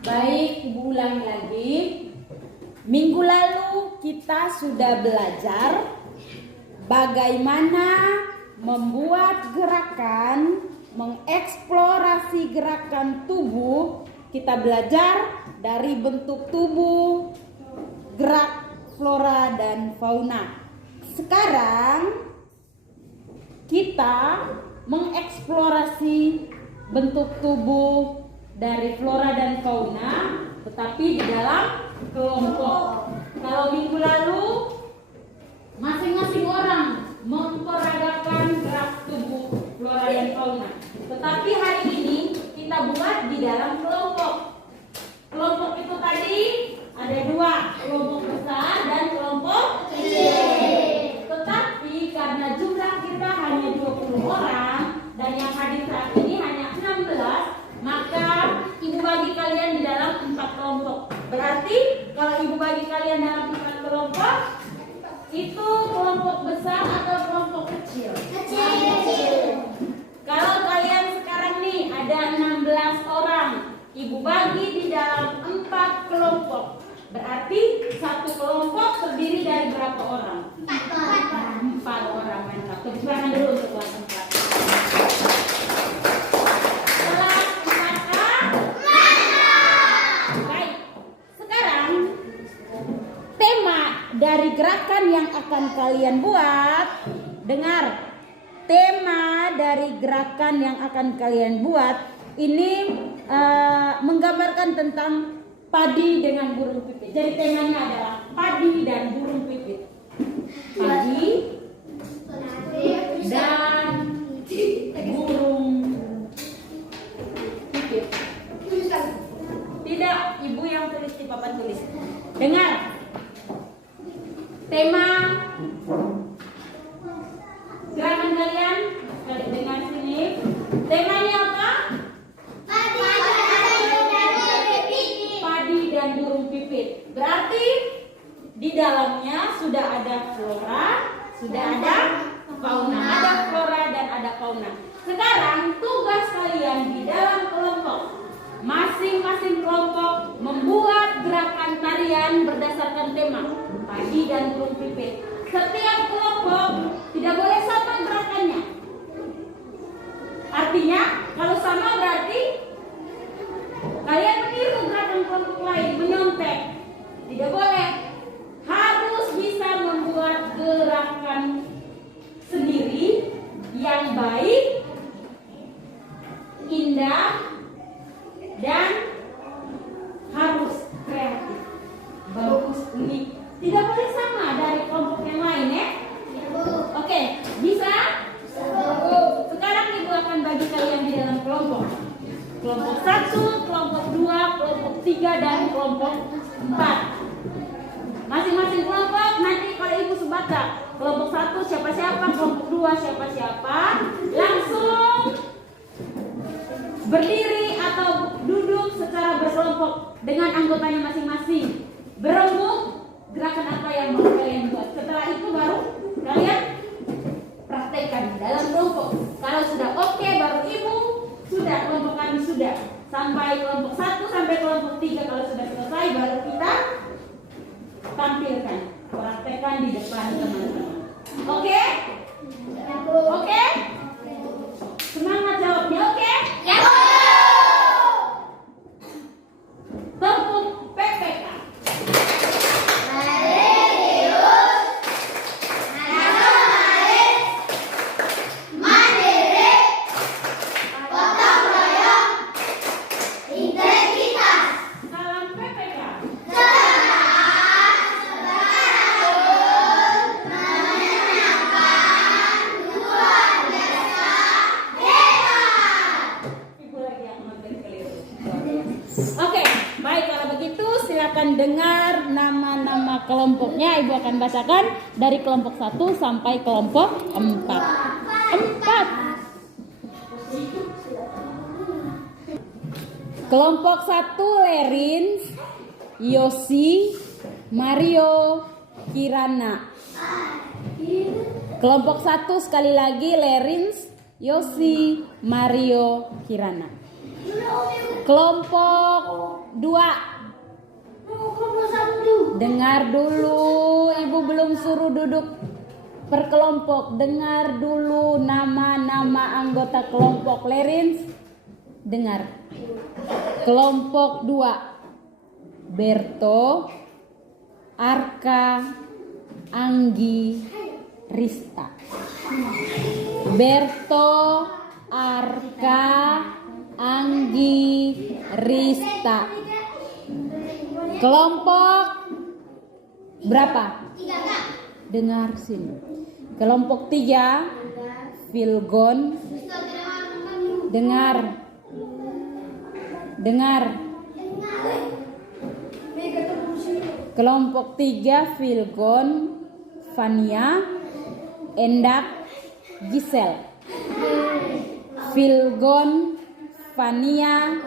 Baik, Ibu ulangi lagi. Minggu lalu kita sudah belajar bagaimana membuat gerakan, mengeksplorasi gerakan tubuh. Kita belajar dari bentuk tubuh, gerak flora dan fauna. Sekarang kita mengeksplorasi bentuk tubuh dari flora dan fauna, tetapi di dalam kelompok. Kalau minggu lalu masing-masing orang memperagakan gerak tubuh flora dan fauna, tetapi hari ini kita buat di dalam kelompok. Kelompok itu tadi ada dua, kelompok besar dan kelompok kecil. Tetapi karena jumlah kita hanya 20 orang dan yang hadir saat ini hanya 16, maka Ibu bagi kalian di dalam 4 kelompok. Berarti kalau Ibu bagi kalian dalam 4 kelompok, itu kelompok besar atau kelompok kecil? Kecil. Kalau kalian sekarang nih ada 16 orang, Ibu bagi di dalam 4 kelompok. Berarti satu kelompok terdiri dari berapa orang? 4 orang. Mantap. Tepuk tangan dulu untuk kelas 4. Dari gerakan yang akan kalian buat, dengar, tema dari gerakan yang akan kalian buat ini menggambarkan tentang padi dengan burung pipit. Jadi temanya adalah padi dan burung pipit. Padi dan burung pipit. Tidak, Ibu yang tulis di papan tulis. Dengar. Tema gerakan kalian, dengar sini. Temanya apa? Padi dan burung pipit. Berarti di dalamnya sudah ada flora, sudah ada fauna. Ada flora dan ada fauna. Sekarang tugas kalian di dalam kelompok. Masing-masing kelompok membuat gerakan tarian berdasarkan tema padi dan burung pipit. Setiap kelompok tidak boleh sama gerakannya. Artinya kalau sama berarti kalian meniru gerakan kelompok lain, menyontek. Tidak boleh. Harus bisa membuat gerakan sendiri yang baik, indah, dan harus kreatif, bagus, unik. Tidak boleh sama dari kelompok yang lain ya. Oke, bisa? Sekarang Ibu akan bagi kalian di dalam kelompok. Kelompok 1, kelompok 2, kelompok 3, dan kelompok 4. Masing-masing kelompok nanti kalau Ibu sebaca. Kelompok 1 siapa-siapa, kelompok 2 siapa-siapa. Langsung berdiri atau duduk secara berkelompok dengan anggotanya masing-masing. Berembuk gerakan apa yang mau kalian buat. Setelah itu baru kalian praktekkan dalam kelompok. Kalau sudah oke, baru Ibu sudah, kelompok kami sudah. Sampai kelompok 1 sampai kelompok 3 kalau sudah selesai baru kita tampilkan, praktekkan di depan teman-teman. Oke? Oke? Semangat jawabnya, oke? Ya. Tepuk PPK. Oke, baik, kalau begitu silakan dengar nama-nama kelompoknya. Ibu akan bacakan dari kelompok 1 sampai kelompok 4. 4. Kelompok 1 Lerins, Yosi, Mario, Kirana. Kelompok 1 sekali lagi Lerins, Yosi, Mario, Kirana. Kelompok 2. Dengar dulu, Ibu belum suruh duduk per kelompok. Dengar dulu nama-nama anggota kelompok. Lerins, dengar. Kelompok 2. Berto, Arka, Anggi, Rista. Berto, Arka, Anggi, Rista. Kelompok berapa? 3. Dengar sini. Kelompok 3, Vilgon. Dengar. Kelompok 3, Vilgon, Fania, Endak, Gisel. Vilgon, Fania,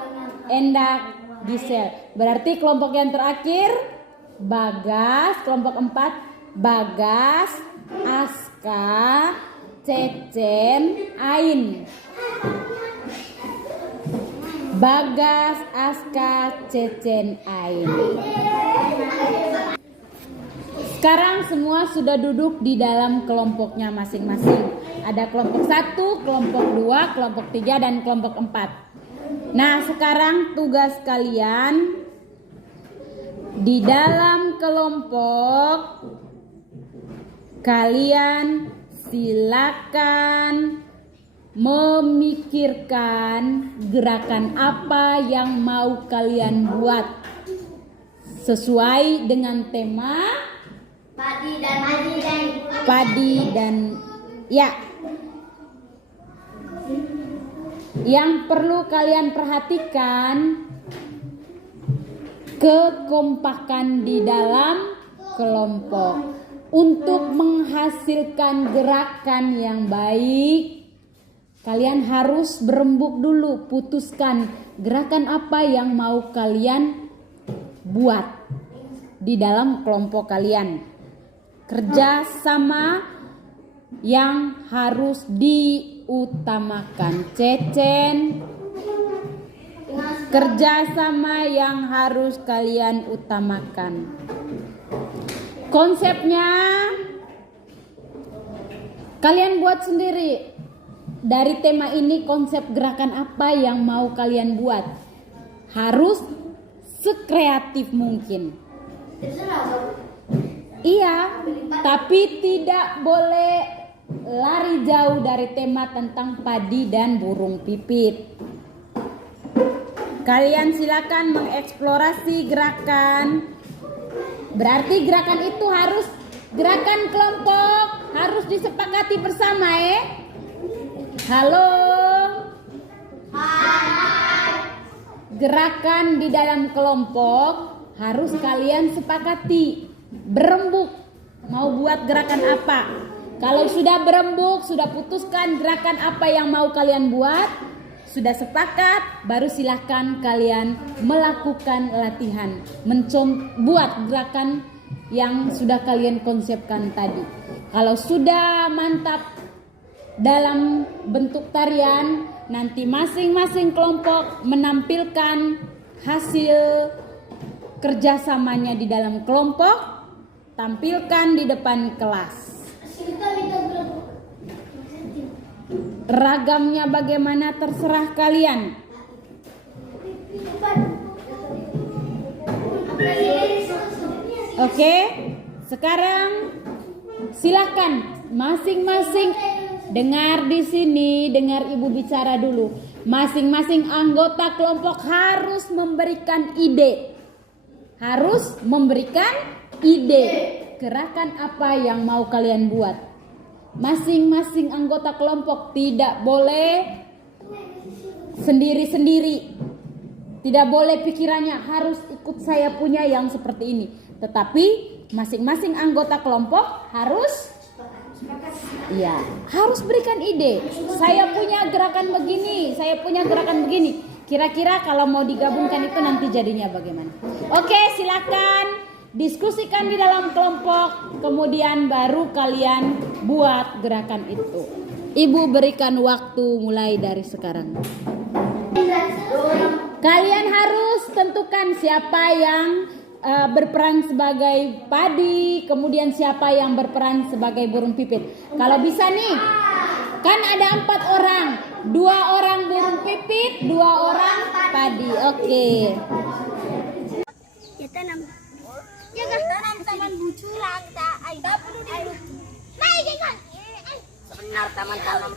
Endak, Gisel. Berarti kelompok yang terakhir Bagas. Kelompok 4, Bagas, Aska, Cecen, Ain. Bagas, Aska, Cecen, Ain. Sekarang semua sudah duduk di dalam kelompoknya masing-masing. Ada kelompok 1, kelompok 2, kelompok 3, dan kelompok 4. Nah, sekarang tugas kalian di dalam kelompok, kalian silakan memikirkan gerakan apa yang mau kalian buat sesuai dengan tema padi dan ya. Yang perlu kalian perhatikan kekompakan di dalam kelompok. Untuk menghasilkan gerakan yang baik, kalian harus berembuk dulu, putuskan gerakan apa yang mau kalian buat di dalam kelompok kalian. Kerja sama yang harus diutamakan. Cecen, kerjasama yang harus kalian utamakan. Konsepnya kalian buat sendiri. Dari tema ini konsep gerakan apa yang mau kalian buat. Harus sekreatif mungkin. Iya, tapi tidak boleh lari jauh dari tema tentang padi dan burung pipit. Kalian silakan mengeksplorasi gerakan. Berarti gerakan itu harus gerakan kelompok, harus disepakati bersama Halo. Gerakan di dalam kelompok harus kalian sepakati. Berembuk mau buat gerakan apa. Kalau sudah berembuk, sudah putuskan gerakan apa yang mau kalian buat, sudah sepakat, baru silahkan kalian melakukan latihan, buat gerakan yang sudah kalian konsepkan tadi. Kalau sudah mantap dalam bentuk tarian, nanti masing-masing kelompok menampilkan hasil kerjasamanya di dalam kelompok, tampilkan di depan kelas. Ragamnya bagaimana terserah kalian. Oke, sekarang silakan masing-masing dengar di sini, dengar ibu bicara dulu. Masing-masing anggota kelompok harus memberikan ide. Harus memberikan ide. Gerakan apa yang mau kalian buat. Masing-masing anggota kelompok tidak boleh sendiri-sendiri. Tidak boleh pikirannya harus ikut saya punya yang seperti ini. Tetapi masing-masing anggota kelompok harus berikan ide. Saya punya gerakan begini, saya punya gerakan begini. Kira-kira kalau mau digabungkan itu nanti jadinya bagaimana? Oke, silakan diskusikan di dalam kelompok, kemudian baru kalian buat gerakan itu. Ibu berikan waktu mulai dari sekarang. Kalian harus tentukan siapa yang berperan sebagai padi, kemudian siapa yang berperan sebagai burung pipit. Kalau bisa nih, kan ada 4 orang, 2 orang burung pipit, 2 orang padi. Oke. Ya tanam. Ya kan tanam taman bucu lang tak ay. Perlu di. Baik kan. Benar taman tanam.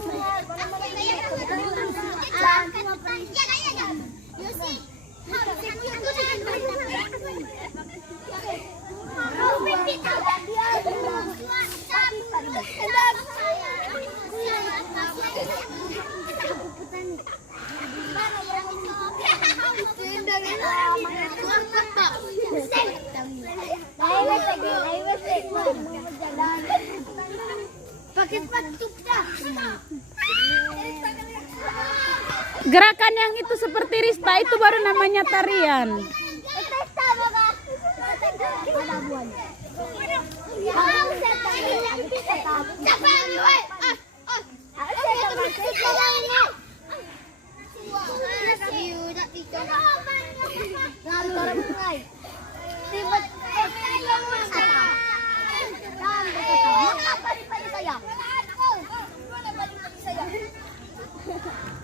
Gerakan yang itu seperti Rista itu baru namanya tarian.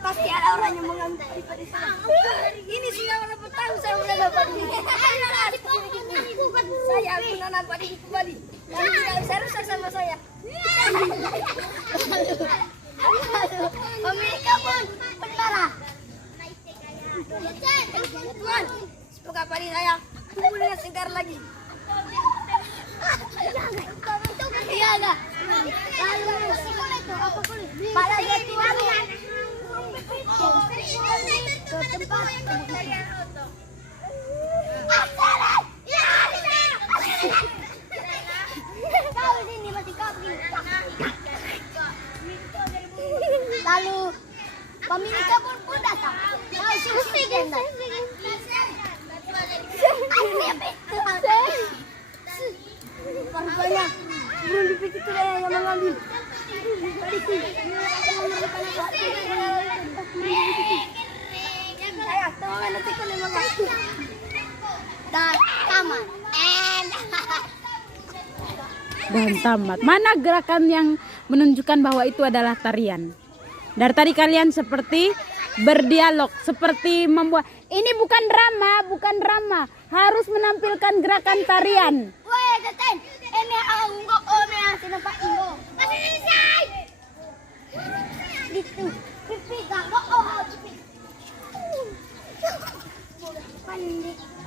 Pasti ada orang yang mengambil daripada saya. Ini sudah berapa tahun saya udah dapat ini. Saya guna nampak di kembali. Dan tidak bisa rusak sama saya. Pemilik pun penara. Tuan, semoga padi saya tumbuh dengan segar lagi. Iya enggak? Pada jatuh ke tempat kau sini mati kaki. Lalu pemilik kebun pun datang. Kau susi gendang. Rupanya belum dipikir itu yang mengambil. Dan tamat. Mana gerakan yang menunjukkan bahwa itu adalah tarian? Dari tadi kalian seperti berdialog, seperti membuat. Ini bukan drama, bukan drama. Harus menampilkan gerakan tarian. Woi, Teten. Ini aku masih nampak ini. Masih selesai. Gitu. Pipi gak pipi. Pandai.